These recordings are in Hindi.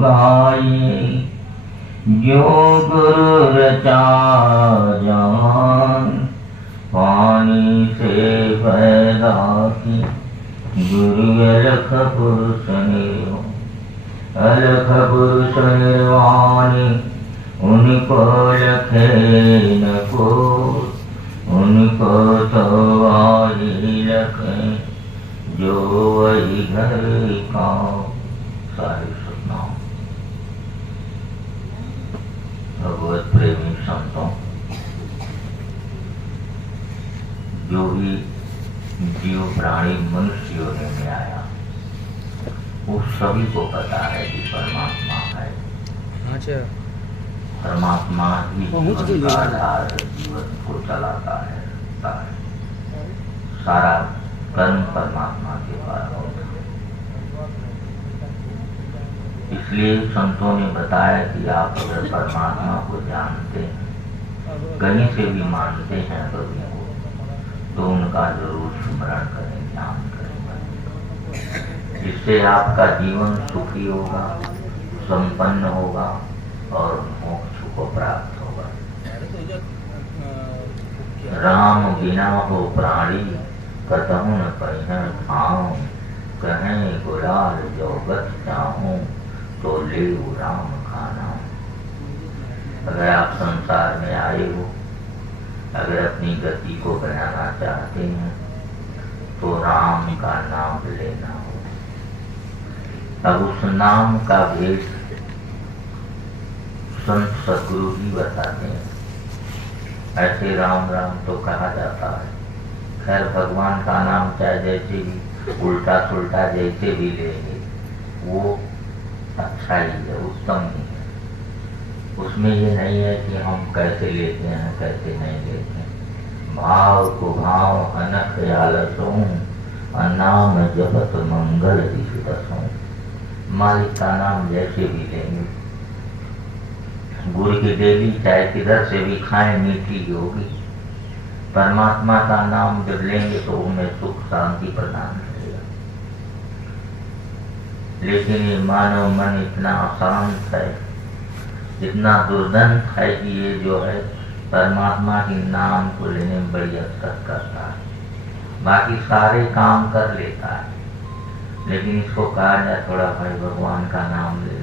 गाये, जो गुरु रचा जहान, पानी से पैदा की गुरु अलख पुरुष निर्वाण। अलख पुरुष निर्वाणी, उनको लखे न को, उनको तो आई लखे, जो वही घर का। सारी सुनाओ। भगवत प्रेमी संतों, जो भी जीव प्राणी मनुष्य योनि में आया, वो सभी को पता है कि परमात्मा है। अच्छा, परमात्मा ही जीवन का आधार है, जीवन को चलाता है, रखता है। सारा कर्म परमात्मा के पास होता है। इसलिए संतों ने बताया कि आप अगर परमात्मा को जानते हैं, कहीं से भी मानते हैं कभी को, तो उनका जरूर स्मरण करें, ध्यान करें। जिससे आपका जीवन सुखी होगा, संपन्न होगा और मोक्ष को प्राप्त होगा। राम बिना हो प्राणी, कतहु न कहीं ठाऊं, कहें गुलाल जोगत चाहूं, तो ले राम का नाम। अगर आप संसार में आए हो, अगर अपनी गति को बनाना चाहते हैं, तो राम का नाम लेना हो। अब उस नाम का भेद संत सद्गुरु ही बताते हैं। ऐसे राम राम तो कहा जाता है। खैर, भगवान का नाम चाहे जैसे भी उल्टा सुल्टा जैसे भी लेंगे, वो अच्छा ही है, उत्तम ही है। उसमें ये नहीं है कि हम कैसे लेते हैं कैसे नहीं लेते हैं। भाव को भाव अनख आलसों, नाम जपत मंगल दिशों। मालिक का नाम जैसे भी लेंगे, गुड़ की डेली चाहे किधर से भी खाएं, मीठी होगी। परमात्मा का नाम जब लेंगे तो उनमें सुख शांति प्रदान करेगा। लेकिन ये मानव मन इतना अशांत है, इतना दुर्दंत है कि ये जो है परमात्मा के नाम को लेने में बड़ी हसरत करता है। बाकी सारे काम कर लेता है, लेकिन इसको कहा जाए थोड़ा भाई भगवान का नाम ले,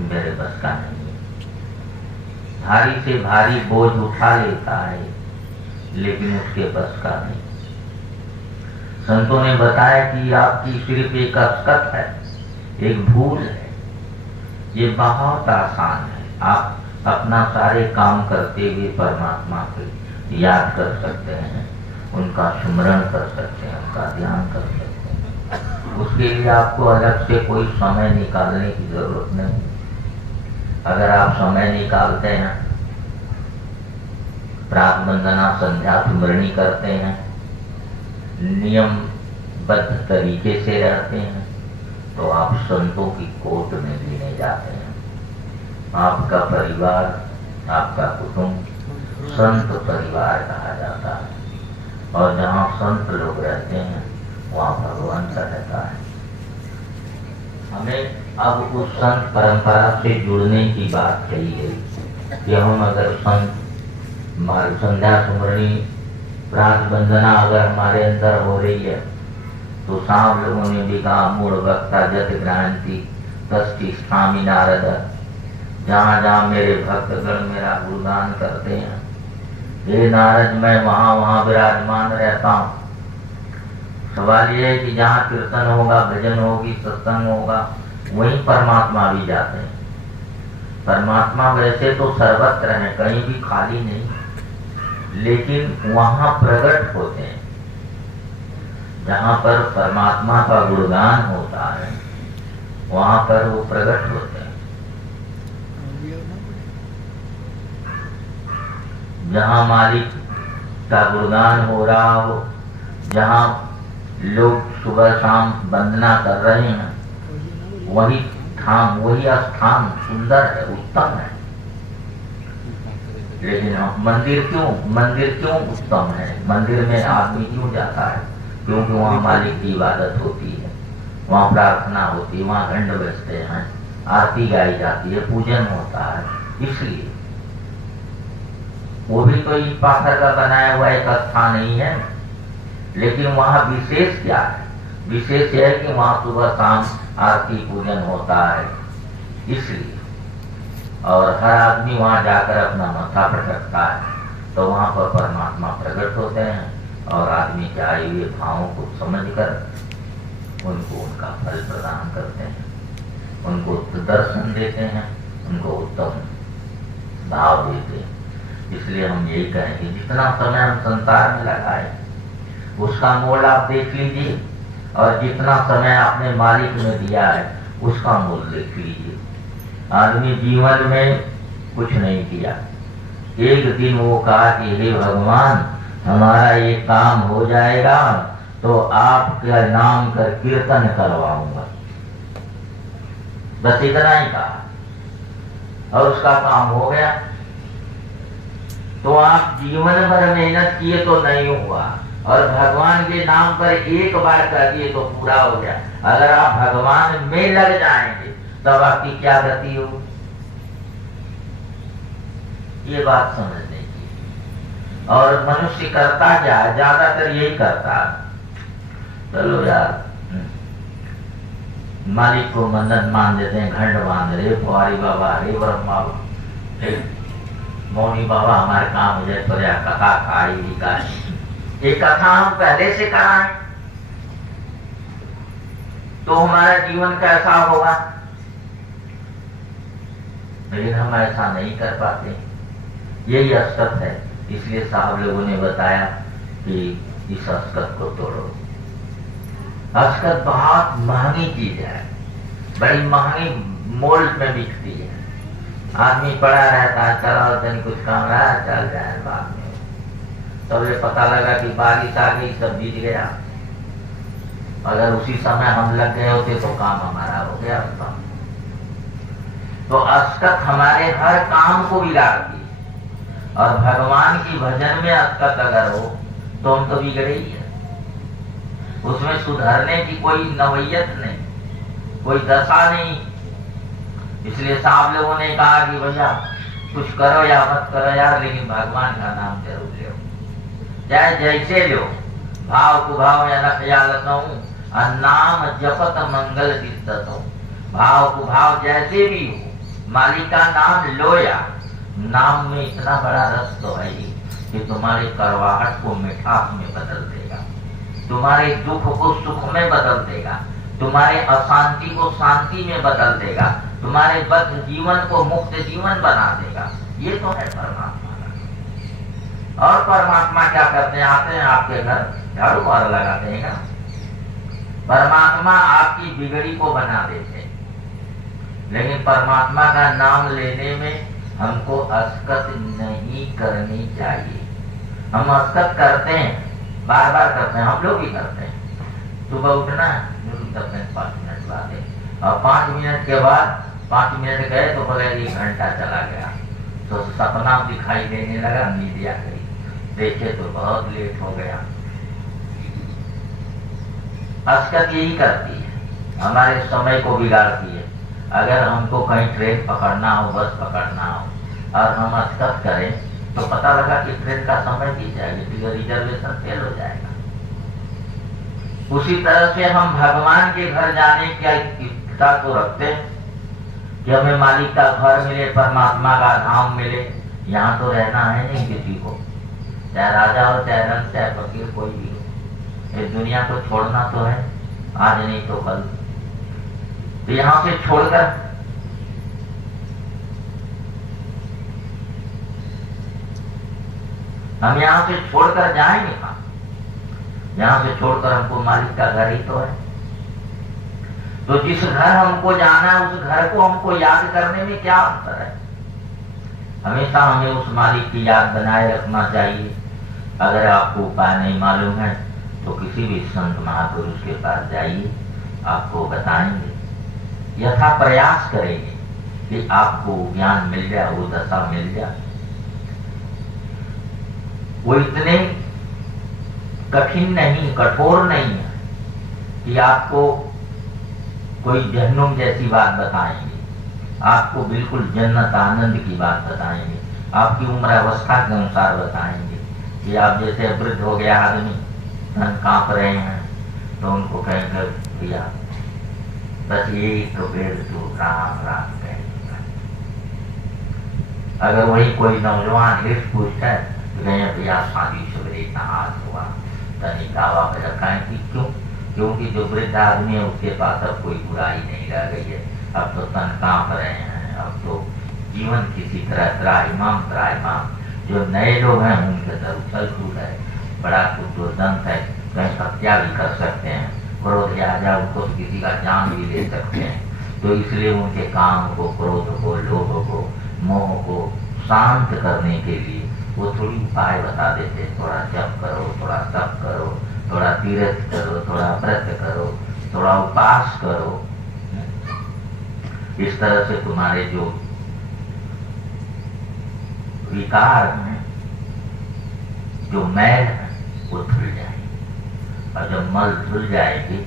मेरे बस का नहीं है। भारी से भारी बोझ उठा लेता है, लेकिन उसके बस का नहीं। संतों ने बताया कि आपकी सिर्फ एक असकत है, एक भूल है। ये बहुत आसान है। आप अपना सारे काम करते हुए परमात्मा को याद कर सकते हैं, उनका स्मरण कर सकते हैं, उनका ध्यान कर सकते हैं। उसके लिए आपको अलग से कोई समय निकालने की जरूरत नहीं। अगर आप समय निकालते हैं, प्रातः वंदना संध्या स्मरणी करते हैं, नियमबद्ध तरीके से रहते हैं, तो आप संतों की कोट में गिने जाते हैं। आपका परिवार, आपका कुटुंब संत परिवार कहा जाता है। और जहाँ संत लोग रहते हैं, वहाँ भगवान का रहता है। हमें अब उस संत परंपरा से जुड़ने की बात कही गई कि हम अगर संत संध्या स्मरणी प्रातः वंदना अगर हमारे अंदर हो रही है, तो सांप लोगों ने भी कहा मूढ़ भक्ता जत क्रांति तस्ति स्वामी नारद। जहाँ जहाँ मेरे भक्तगण मेरा गुणगान करते हैं, हे नारद मैं वहाँ वहाँ विराजमान रहता हूँ। सवाल ये है कि जहाँ कीर्तन होगा, भजन होगी, सत्संग होगा, वहीं परमात्मा भी जाते हैं। परमात्मा वैसे तो सर्वत्र है, कहीं भी खाली नहीं, लेकिन वहाँ प्रकट होते हैं। जहाँ पर परमात्मा का गुणगान होता है, वहाँ पर वो प्रकट होते हैं। जहाँ मालिक का गुणगान हो रहा हो, जहाँ लोग सुबह शाम वंदना कर रहे हैं, वही धाम, वही स्थान सुंदर है, उत्तम है। लेकिन मंदिर क्यों उत्तम है? मंदिर में आदमी क्यों जाता है? क्योंकि वहाँ मालिक की इबादत होती है, वहाँ प्रार्थना होती है, वहाँ घंट बजते हैं, आरती गाई जाती है, पूजन होता है। इसलिए वो भी तो ईंट पाथर का बनाया हुआ एक स्थान नहीं है, लेकिन वहां विशेष क्या है? विशेष है कि वहां सुबह शाम आरती पूजन होता है, इसलिए। और हर आदमी वहां जाकर अपना माथा पटकता है, तो वहां पर परमात्मा प्रकट होते हैं और आदमी के आए हुए भावों को समझकर उनको उनका फल प्रदान करते हैं, उनको दर्शन देते हैं, उनको उत्तम भाव देते हैं। इसलिए हम यही कहेंगे, जितना समय हम संसार में लगाए उसका मोल आप देख लीजिए, और जितना समय आपने मालिक में दिया है उसका मोल देख लीजिए। आदमी जीवन में कुछ नहीं किया, एक दिन वो कहा कि हे भगवान, हमारा ये काम हो जाएगा तो आपका नाम कर कीर्तन करवाऊंगा, बस इतना ही कहा, और उसका काम हो गया। तो आप जीवन भर मेहनत किए तो नहीं हुआ, और भगवान के नाम पर एक बार कर दिए तो पूरा हो गया। अगर आप भगवान में लग जाएंगे तब आपकी क्या गति हो, ये बात समझने की। और मनुष्य करता क्या है? ज्यादातर यही करता है, चलो यार मालिक को मन्नत मान देते हैं, घंट बांध रहे, पुआरी बाबा, रे ब्रह्मा, मौनी बाबा, हमारे काम हो जाए तो या कथा खाई ये कथा हम पहले से कराएं तो हमारा जीवन कैसा होगा, लेकिन हम ऐसा नहीं कर पाते। यही असकत है, इसलिए साहब लोगों ने बताया कि इस असकत को तोड़ो। असकत बहुत महंगी चीज है, बड़ी महंगी मोल में बिकती है। आदमी पड़ा रहता है, चला दिन कुछ काम रहा, चल जाए बाद में, तब ये पता लगा कि बारिश आ गई, सब बीत गया। अगर उसी समय हम लग गए होते तो काम हमारा हो गया होता। तो असकत हमारे हर काम को बिगाड़ती है, और भगवान की भजन में असकत अगर हो तो हम तो बिगड़े ही है। उसमें सुधरने की कोई नवैयत नहीं, कोई दशा नहीं। इसलिए साहब लोगों ने कहा कि भैया कुछ करो या मत करो यार, लेकिन भगवान का नाम जरूर लो, चाहे जैसे लो, भाव कुभाव या नखयालतों, नाम जपत मंगल सिद्धतों। भाव कुभाव जैसे भी हो, मालिक का नाम लो। या नाम में इतना बड़ा रस तो है ही कि तुम्हारे करवाहट को मिठास में बदल देगा, तुम्हारे दुख को सुख में बदल देगा, तुम्हारे अशांति को शांति में बदल देगा, तुम्हारे बद्ध जीवन को मुक्त जीवन बना देगा। ये तो है परमात्मा का। और परमात्मा क्या करते हैं? आते हैं आपके घर, झाड़ू मार लगाते हैं ना। परमात्मा आपकी बिगड़ी को बना देते हैं, लेकिन परमात्मा का नाम लेने में हमको असकत नहीं करनी चाहिए। हम असकत करते हैं, बार बार करते हैं, हम लोग भी करते हैं। सुबह उठना है, 5 मिनट बाद, और 5 मिनट के बाद 5 मिनट गए तो बोले 1 घंटा चला गया, तो सपना दिखाई देने लगा, मीडिया गई, देखे तो बहुत लेट हो गया। असकत यही करती है, हमारे समय को बिगाड़ती है। अगर हमको कहीं ट्रेन पकड़ना हो, बस पकड़ना हो, और हम असकत करें तो पता लगा कि ट्रेन का समय बीत जाएगा, रिजर्वेशन फेल हो जाएगा। उसी तरह से हम भगवान के घर जाने की इच्छा तो रखते हैं कि हमें मालिक का घर मिले, परमात्मा का धाम मिले। यहाँ तो रहना है नहीं किसी को, चाहे राजा हो, चाहे रंग, चाहे फकीर, कोई भी हो। इस दुनिया को छोड़ना तो है, आज नहीं तो कल। तो यहाँ से छोड़कर हम यहाँ से छोड़कर जाएंगे कहाँ? यहाँ से छोड़कर हमको मालिक का घर ही तो है। तो जिस घर हमको जाना है उस घर को हमको याद करने में क्या अंतर है? हमेशा हमें उस मालिक की याद बनाए रखना चाहिए। अगर आपको उपाय नहीं मालूम है तो किसी भी संत महापुरुष के पास जाइए, आपको बताएंगे, यथा प्रयास करेंगे कि आपको ज्ञान मिल जाए, वो दशा मिल जाए। वो इतने कठिन नहीं, कठोर नहीं है कि आपको कोई जहन्नुम जैसी बात बताएंगे। आपको बिल्कुल जन्नत आनंद की बात बताएंगे, आपकी उम्र अवस्था के अनुसार बताएंगे कि आप जैसे वृद्ध हो गया आदमी, तन कांप रहे हैं, तो उनको कहेंगे भैया बस यही तो बेर तो राम राम कहेंगे। अगर वही कोई नौजवान हृष्ट पुष्ट है तो कहेंगे भैया शादी सवेरे नहाज हुआ, तनी दावा पे रखाएं कि क्यों, क्योंकि जो वृद्ध आदमी है उसके पास अब कोई बुराई नहीं रह गई है, अब तो तन कांप रहे हैं, अब तो जीवन किसी तरह त्राहिमाम। जो नए लोग हैं उनके अंदर उछल कूद है, बड़ा कुछ दुर्दंत है, कहीं हत्या भी कर सकते हैं, क्रोध आ जाए उनको तो किसी का जान भी ले सकते हैं। तो इसलिए उनके काम को, क्रोध को, लोभ को, मोह को शांत करने के लिए वो थोड़ी उपाय बता देते हैं, थोड़ा जप करो, थोड़ा तप करो, थोड़ा तीर्थ करो, थोड़ा व्रत करो, थोड़ा उपास करो। इस तरह से तुम्हारे जो विकार हैं, जो मैल है, वो धुल जाएंगे, और जब मल धुल जाएगी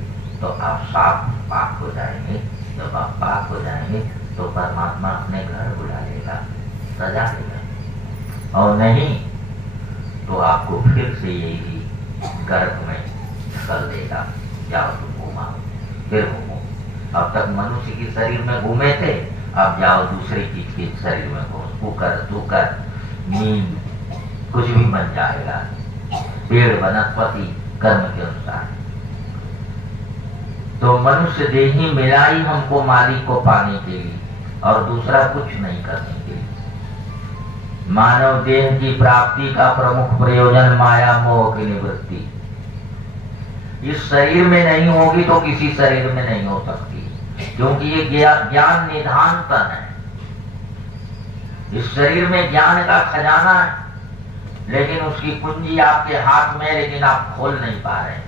तो आप साफ पाक हो जाएंगे। जब आप पाक हो जाएंगे तो परमात्मा अपने घर बुला लेगा, सजा देगा, और नहीं तो आपको फिर से यही गर्भ में ढकल देगा, जाओ तुम घूमा, फिर घूमो। अब तक मनुष्य के शरीर में घूमे थे, अब जाओ दूसरी चीज के शरीर में घूमो, तू कर नींद कुछ भी बन जाएगा, पेड़ वनस्पति कर्म के अनुसार। तो मनुष्य देही मिलाई हमको मालिक को पाने के लिए, और दूसरा कुछ नहीं करने के लिए। मानव देह की प्राप्ति का प्रमुख प्रयोजन माया मोह की निवृत्ति। इस शरीर में नहीं होगी तो किसी शरीर में नहीं हो सकती, क्योंकि ये ज्ञान निधान तन है। इस शरीर में ज्ञान का खजाना है, लेकिन उसकी कुंजी आपके हाथ में, लेकिन आप खोल नहीं पा रहे,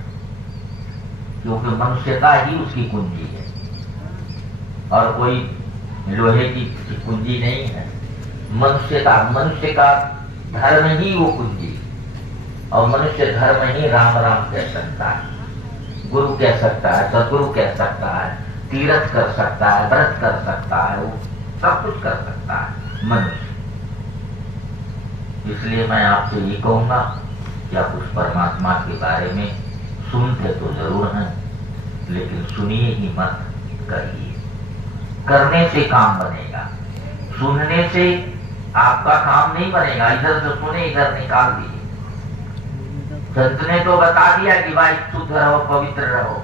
क्योंकि मनुष्यता ही उसकी कुंजी है, और कोई लोहे की कुंजी नहीं है। मनुष्य का धर्म ही वो कुंजी, और मनुष्य धर्म ही राम राम कह सकता है, गुरु कह सकता है, सदगुरु कह सकता है, तीर्थ कर सकता है, व्रत कर सकता है, वो सब कुछ कर सकता है मनुष्य। इसलिए मैं आपसे ये कहूंगा कि आप उस परमात्मा के बारे में सुनते तो जरूर हैं, लेकिन सुनिए ही मत, करिए। करने से काम बनेगा, सुनने से आपका काम नहीं बनेगा। इधर से सुने, इधर निकाल दिए। संत ने तो बता दिया कि भाई शुद्ध रहो, पवित्र रहो।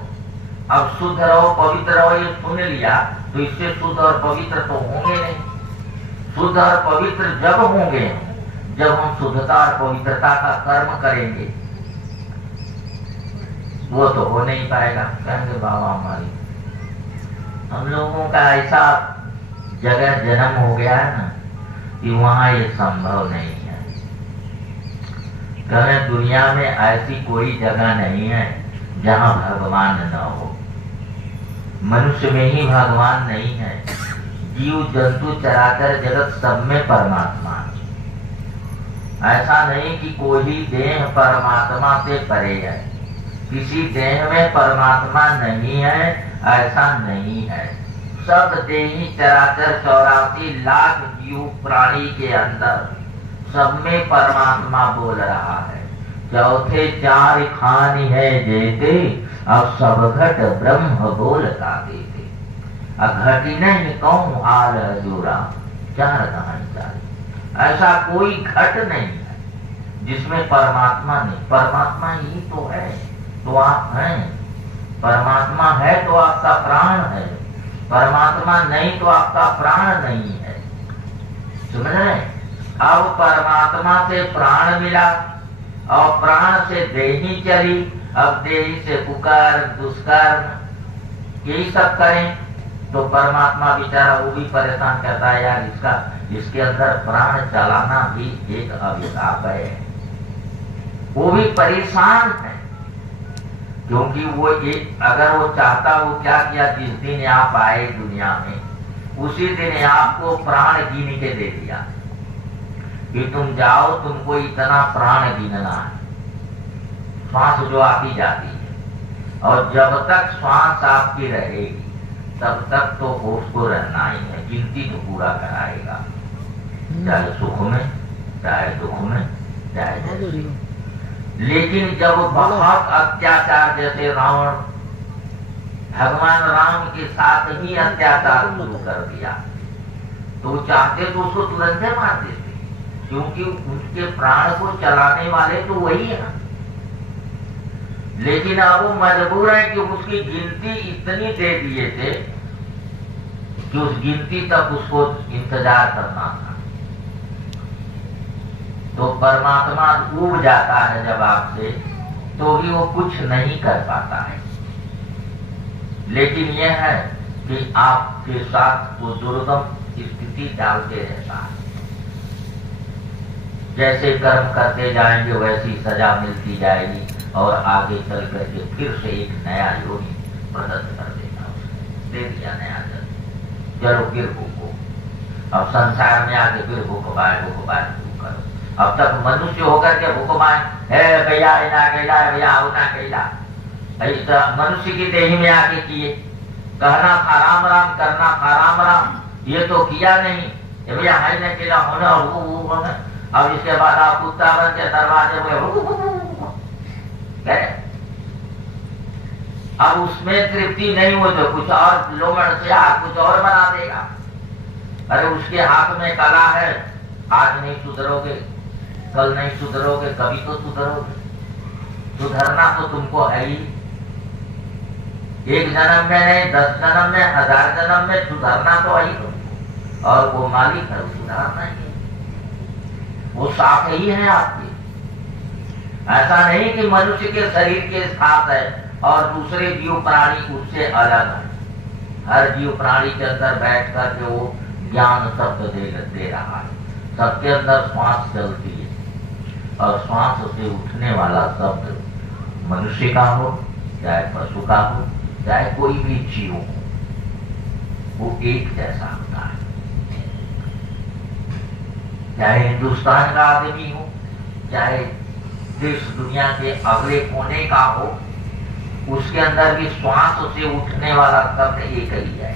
अब शुद्ध रहो, पवित्र रहो, ये सुन लिया, तो इससे शुद्ध और पवित्र तो होंगे नहीं। शुद्ध और पवित्र जब होंगे जब हम शुद्धता और पवित्रता का कर्म करेंगे, वो तो हो नहीं पाएगा। कहेंगे बाबा हमारी, हम लोगों का ऐसा जगह जन्म हो गया है ना कि वहां ये संभव नहीं है। कहें दुनिया में ऐसी कोई जगह नहीं है जहां भगवान न हो। मनुष्य में ही भगवान नहीं है, जीव जंतु चराचर जगत सब में परमात्मा है। ऐसा नहीं कि कोई देह परमात्मा से परे है, किसी देह में परमात्मा नहीं है, ऐसा नहीं है। सब देही चराचर 84 लाख जीव प्राणी के अंदर सब में परमात्मा बोल रहा है। चौथे चार खानी है जेते, अब सब घट ब्रह्म बोलता देते। घटी नहीं कहूँ हाल जोरा, चार कहानी चार। ऐसा कोई घट नहीं है जिसमें परमात्मा नहीं। परमात्मा ही तो है, तो आप हैं। परमात्मा है तो आपका प्राण है, परमात्मा नहीं तो आपका प्राण नहीं है। समझ रहे? अब परमात्मा से प्राण मिला और प्राण से देही चली, अब देही से कुकर्म दुष्कर्म यही सब करें तो परमात्मा बेचारा वो भी परेशान करता है, यार इसके अंदर प्राण चलाना भी एक अभिशाप है। वो भी परेशान है, क्योंकि वो अगर वो चाहता, वो क्या किया, जिस दिन आप आए दुनिया में उसी दिन आपको प्राण गिन के दे दिया कि तुम जाओ, तुमको इतना प्राण गिनना है। श्वास जो आती जाती है, और जब तक श्वास आपकी रहेगी तब तक तो उसको रहना ही है, गिनती तो पूरा कराएगा, चाहे सुख में, चाहे दुख में, चाहे जैसे। लेकिन जब बहुत अत्याचार, जैसे रावण भगवान राम के साथ ही अत्याचार शुरू कर दिया, तो चाहते तो उसको तुरंत मार देते, क्योंकि उनके प्राण को चलाने वाले तो वही है। लेकिन अब वो मजबूर है कि उसकी गिनती इतनी दे दिए थे कि उस गिनती तक उसको इंतजार करना था। तो परमात्मा ऊब जाता है जब आपसे, तो भी वो कुछ नहीं कर पाता है। लेकिन यह है कि आपके साथ वो दुर्गम स्थिति डालते रहता है। जैसे कर्म करते जाएंगे वैसी सजा मिलती जाएगी, और आगे चल करके फिर से एक नया योनि प्रदत्त कर देगा, उसने दे दिया नया जन्म, चलो फिर भूखो। अब संसार में आके फिर भूख पाए करो। अब तक मनुष्य होकर के भूख पाए, है भैया इना कैला, भैया उना कैला, मनुष्य की देही में आके किए, कहना था राम राम, करना था राम राम, ये तो किया नहीं, भैया हाई न केला होना होना। अब इसके बाद आप कुत्ता बन के दरवाजे में अब उसमें तृप्ति नहीं हो तो कुछ और लोमड़ से कुछ और बना देगा। अरे उसके हाथ में कला है, आज नहीं सुधरोगे, कल नहीं सुधरोगे, कभी तो सुधरोगे। सुधरना तो तुमको है ही, एक जन्म में नहीं, 10 जन्म में, 1000 जन्म में सुधरना तो है ही तुमको। और वो मालिक है, सुधारना ही है, वो साथ ही है आपके। ऐसा नहीं कि मनुष्य के शरीर के साथ है और दूसरे जीव प्राणी उससे अलग है। हर जीव प्राणी के अंदर बैठ कर के वो ज्ञान शब्द दे रहा है। सबके अंदर श्वास चलती है, और श्वास से उठने वाला शब्द मनुष्य का हो, चाहे पशु का हो, चाहे कोई भी जीव हो, वो एक जैसा होता है। चाहे हिंदुस्तान का आदमी हो, चाहे देश दुनिया के अगले कोने का हो, उसके अंदर भी श्वास से उठने वाला शब्द एक ही है।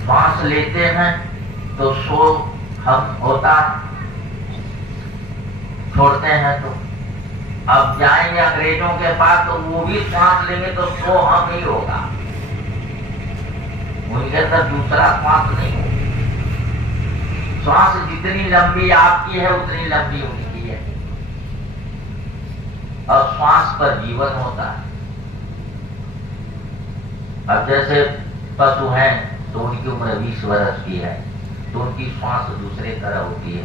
श्वास लेते हैं तो सो हम होता है, छोड़ते हैं तो। अब जाएंगे अंग्रेजों के पास तो वो भी श्वास लेंगे तो सो हम ही होगा, उनके अंदर दूसरा श्वास नहीं होगा। श्वास जितनी लंबी आपकी है उतनी लंबी उनकी है, और श्वास पर जीवन होता है। अब जैसे पशु हैं तो उनकी उम्र 20 वर्ष की है, तो उनकी श्वास दूसरे तरह होती है।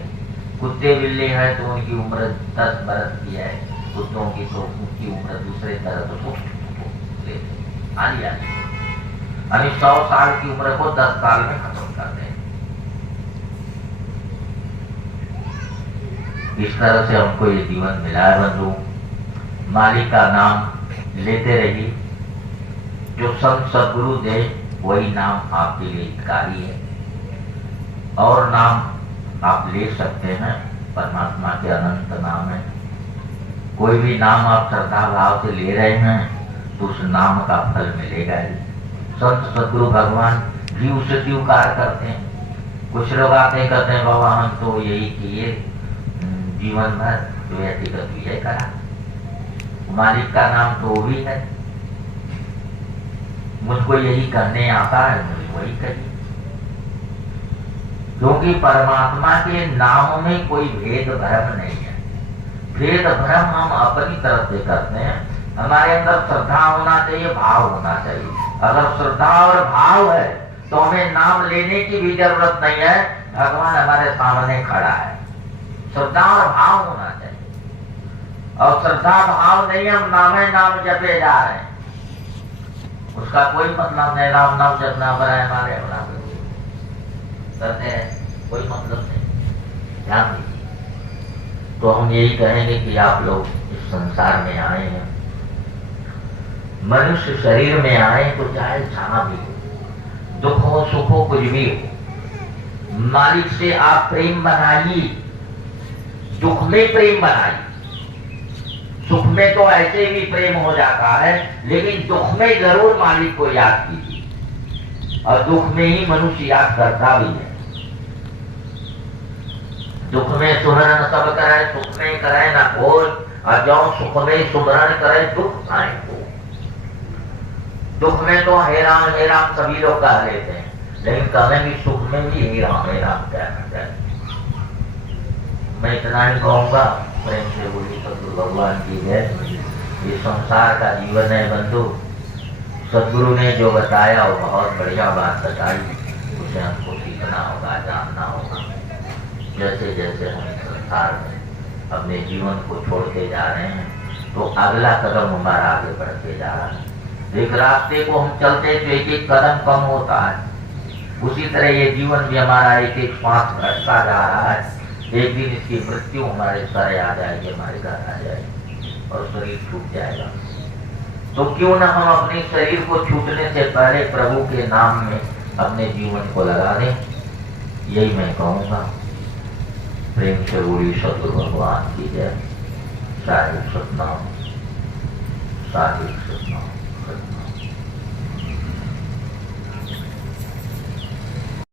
कुत्ते बिल्ली है तो उनकी उम्र 10 वर्ष की है, कुत्तों की तो उनकी उम्र दूसरे तरह तो आनी यानी 100 साल की उम्र को 10 साल में खत्म कर दें। इस तरह से हमको ये जीवन मिला है बंधु। मालिक का नाम लेते रहिए, जो संत सदगुरु दे वही नाम आपके लिए हितकारी है। और नाम आप ले सकते हैं, परमात्मा के अनंत नाम है। कोई भी नाम आप श्रद्धा भाव से ले रहे हैं तो उस नाम का फल मिलेगा ही। संत सदगुरु भगवान भी उसे स्वीकार करते हैं। कुछ लोग आते हैं कहते हैं बाबा हम तो यही किए जीवन भर, तो व्यक्तिगत यही करा, मालिक का नाम तो वो भी है, मुझको यही करने आता है, मुझे वही करिए। क्योंकि परमात्मा के नाम में कोई भेद भ्रम नहीं है। भेद भ्रम हम अपनी तरफ से करते हैं। हमारे अंदर श्रद्धा होना चाहिए, भाव होना चाहिए। अगर श्रद्धा और भाव है तो हमें नाम लेने की भी जरूरत नहीं है, भगवान हमारे सामने खड़ा है। श्रद्धा और भाव होना चाहिए। और श्रद्धा भाव नहीं, हम नाम जपे जा रहे हैं, उसका कोई मतलब नहीं। राम नाम जपना बड़ा हमारे करते हैं, कोई मतलब नहीं। ध्यान दीजिए। तो हम यही कहेंगे कि आप लोग इस संसार में आए हैं, मनुष्य शरीर में आए तो चाहे जहां भी हो, दुख हो सुख हो कुछ भी हो, मालिक से आप प्रेम बनाइए। दुख में प्रेम बनाइए, सुख में तो ऐसे भी प्रेम हो जाता है, लेकिन दुख में जरूर मालिक को याद कीजिए, और दुख में ही मनुष्य याद करता भी है। दुख में सुमरण सब करे, सुख में करे ना कोई, और जो सुख में सुमरण करे दुख आए को। दुख में तो हे राम सभी लोग कह लेते हैं, लेकिन कहेंगे सुख में भी हे राम कहना चाहिए। मैं इतना ही कहूँगा, प्रेम से बोली सदगुरु भगवान की जय। ये संसार का जीवन है बंधु, सदगुरु ने जो बताया वो बहुत बढ़िया बात बताई, उसे हमको सीखना होगा, जानना होगा। जैसे जैसे हम संसार में अपने जीवन को छोड़ते जा रहे हैं, तो अगला कदम हमारा आगे बढ़ते जा रहा है। एक रास्ते को हम चलते तो एक एक कदम कम होता है, उसी तरह ये जीवन भी हमारा एक एक श्वास घटता जा रहा है। एक दिन इसकी मृत्यु हमारे सर आ जाएगी, हमारे घर आ जाएगी और शरीर छूट जाएगा। तो क्यों ना हम अपने शरीर को छूटने से पहले प्रभु के नाम में अपने जीवन को लगा दें, यही मैं कहूँगा। प्रेम से बोली सदगुरु भगवान की जय। साहिब सतनाम, साहिब सतनाम।